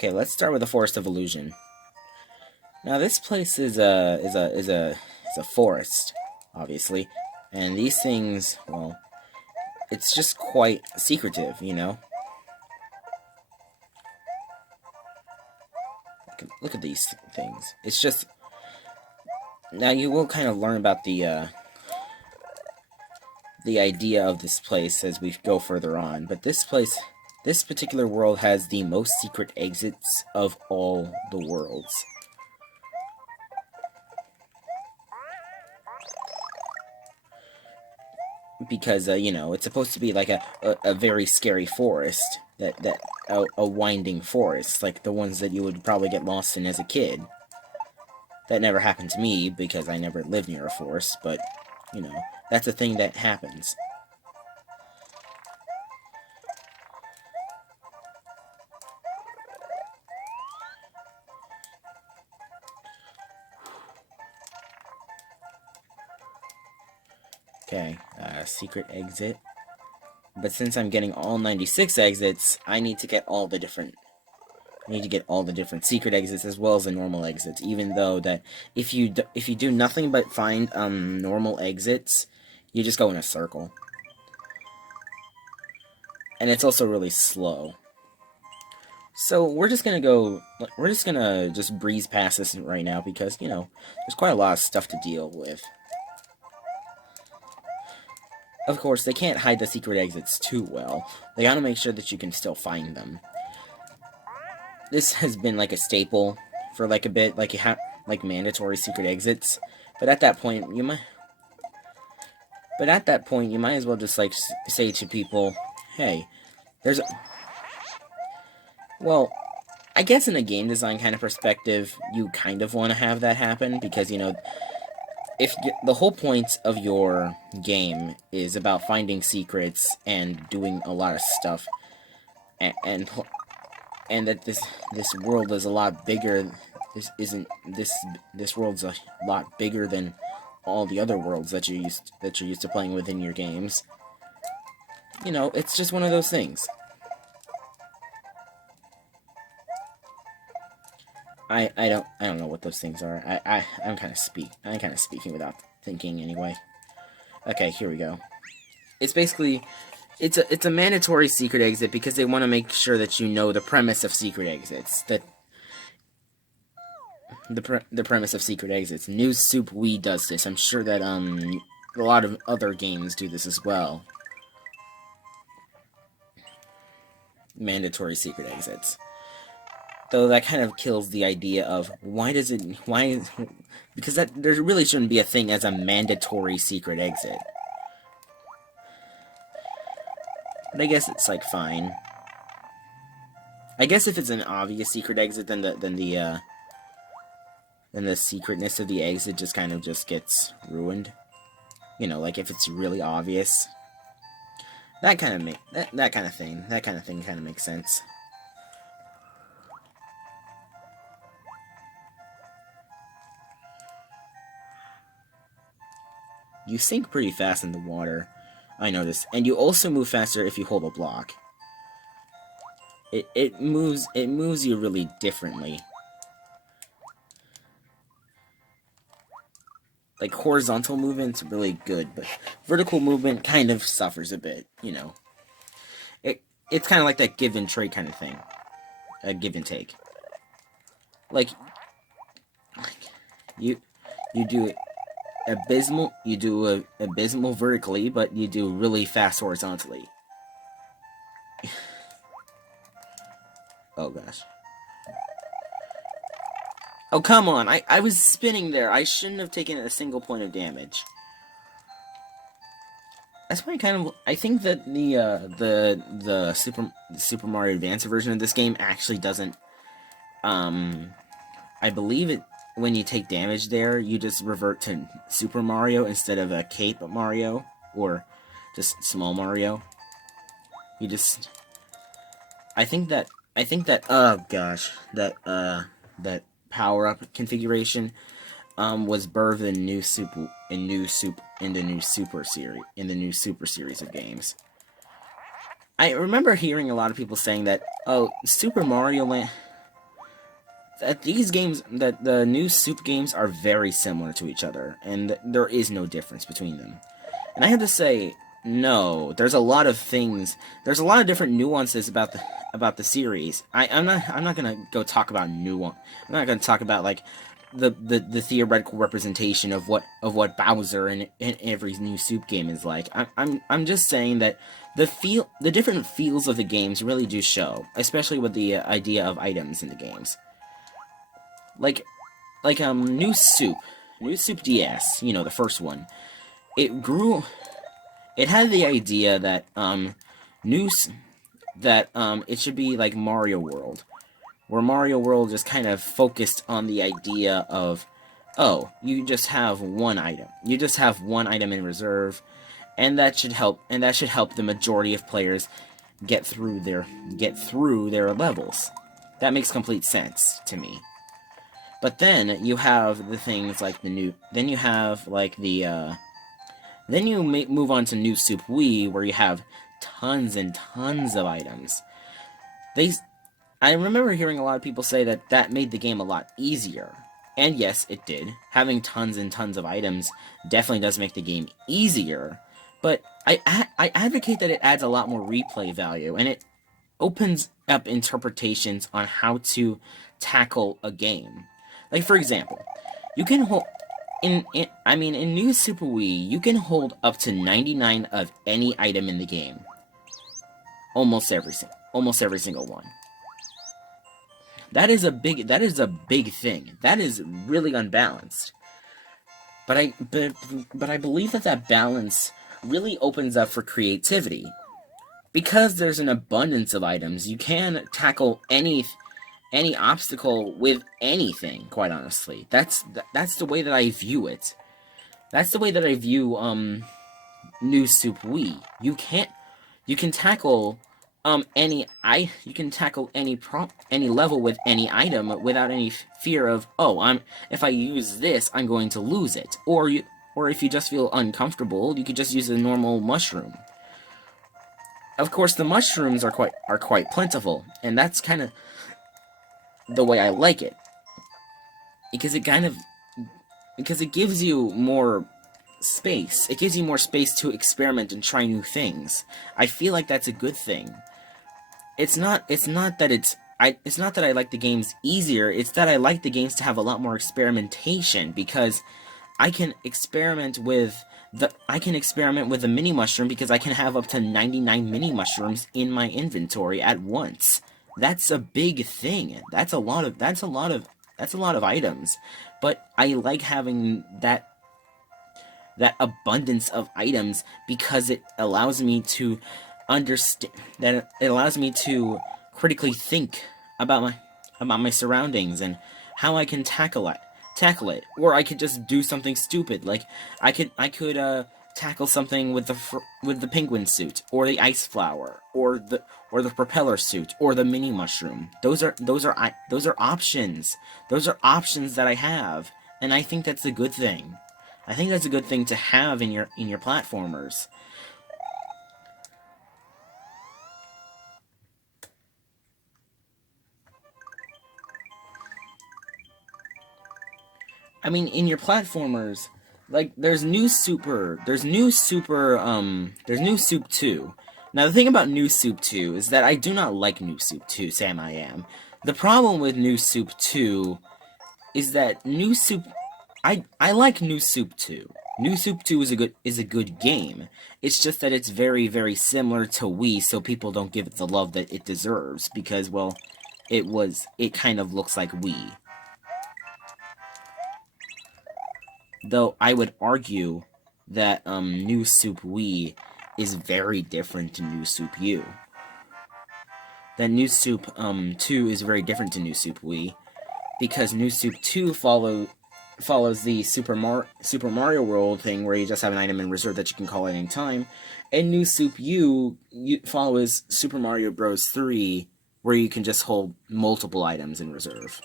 Okay, let's start with the Forest of Illusion. Now this place is a forest, obviously, and these things, well, it's just quite secretive, you know. Look at these things. It's just now you will kind of learn about the idea of this place as we go further on, but this particular world has the most secret exits of all the worlds. Because you know, it's supposed to be like a very scary forest, a winding forest, like the ones that you would probably get lost in as a kid. That never happened to me because I never lived near a forest, but you know, that's a thing that happens. Okay, secret exit. But since I'm getting all 96 exits, I need to get all the different secret exits as well as the normal exits. Even though that if you do nothing but find normal exits, you just go in a circle, and it's also really slow. So we're just gonna just breeze past this right now because you know there's quite a lot of stuff to deal with. Of course, they can't hide the secret exits too well. They gotta make sure that you can still find them. This has been like a staple for like a bit, like you have like mandatory secret exits. But at that point, you might as well just like say to people, "Hey, there's a..." Well, I guess in a game design kind of perspective, you kind of want to have that happen because you know, if the whole point of your game is about finding secrets and doing a lot of stuff, and that this world is a lot bigger. This world's a lot bigger than all the other worlds that you're used to playing within your games. You know, it's just one of those things. I don't know what those things are. I'm kind of speaking without thinking anyway. Okay, here we go. It's basically it's a mandatory secret exit because they want to make sure that you know the premise of secret exits. That the premise of secret exits. New Soup Wii does this. I'm sure that a lot of other games do this as well. Mandatory secret exits. Though that kind of kills the idea of because that there really shouldn't be a thing as a mandatory secret exit. But I guess it's like fine. I guess if it's an obvious secret exit, then the secretness of the exit just kind of just gets ruined. You know, like if it's really obvious. That kind of thing kind of makes sense. You sink pretty fast in the water, I noticed, and you also move faster if you hold a block. It moves you really differently. Like horizontal movement's really good, but vertical movement kind of suffers a bit, you know. It's kind of like that give and trade kind of thing. A give and take. Like you do abysmal vertically, but you do really fast horizontally. Oh gosh. Oh come on, I was spinning there. I shouldn't have taken a single point of damage. That's why I think that the Super Mario Advance version of this game actually doesn't I believe it when you take damage there, you just revert to Super Mario instead of a Cape Mario or just Small Mario. You just I think that oh gosh, that power up configuration was birthed in the new Super series of games. I remember hearing a lot of people saying that, oh, Super Mario Land that these games, that the new Soup games are very similar to each other, and there is no difference between them. And I have to say, no, there's a lot of things, there's a lot of different nuances about the series. I'm not gonna go talk about nuance. I'm not gonna talk about like the theoretical representation of what Bowser in every new Soup game is like. I'm just saying that the different feels of the games really do show, especially with the idea of items in the games. Like New Soup DS, you know, the first one. It had the idea that it should be like Mario World, where Mario World just kind of focused on the idea of, oh, you just have one item. You just have one item in reserve, and that should help the majority of players get through their levels. That makes complete sense to me. But then you have the things like then you move on to New Soup Wii, where you have tons and tons of items. I remember hearing a lot of people say that made the game a lot easier. And yes, it did. Having tons and tons of items definitely does make the game easier. But I advocate that it adds a lot more replay value, and it opens up interpretations on how to tackle a game. Like, for example, you can hold... in New Super Wii, you can hold up to 99 of any item in the game. Almost every single one. That is a big thing. That is really unbalanced. But I believe that balance really opens up for creativity. Because there's an abundance of items, you can tackle any obstacle with anything, quite honestly. That's the way that I view it. That's the way that I view New Soup Wii. You can tackle any level with any item without any fear of, oh, if I use this, I'm going to lose it. Or if you just feel uncomfortable, you could just use a normal mushroom. Of course, the mushrooms are quite plentiful, and that's kind of the way I like it, because it gives you more space. It gives you more space to experiment and try new things. I feel like that's a good thing. It's not that I like the games easier. It's that I like the games to have a lot more experimentation, because I can experiment with the mini mushroom, because I can have up to 99 mini mushrooms in my inventory at once. That's a big thing. That's a lot of items. But I like having that abundance of items, because it allows me to understand, that it allows me to critically think about my surroundings and how I can tackle it. Or I could just do something stupid, like I could tackle something with the penguin suit, or the ice flower, or the propeller suit, or the mini mushroom. Those are options. Those are options that I have, and I think that's a good thing. I think that's a good thing to have in your platformers. I mean, in your platformers, like, there's New Soup 2. Now, the thing about New Soup 2 is that I do not like New Soup 2, Sam I Am. The problem with New Soup 2 is that I like New Soup 2. New Soup 2 is a good game. It's just that it's very, very similar to Wii, so people don't give it the love that it deserves, because, well, it kind of looks like Wii. Though I would argue that New Soup Wii is very different to New Soup U. That New Soup 2 is very different to New Soup Wii, because New Soup 2 follows the Super Mario World thing, where you just have an item in reserve that you can call at any time, and New Soup U follows Super Mario Bros. 3, where you can just hold multiple items in reserve.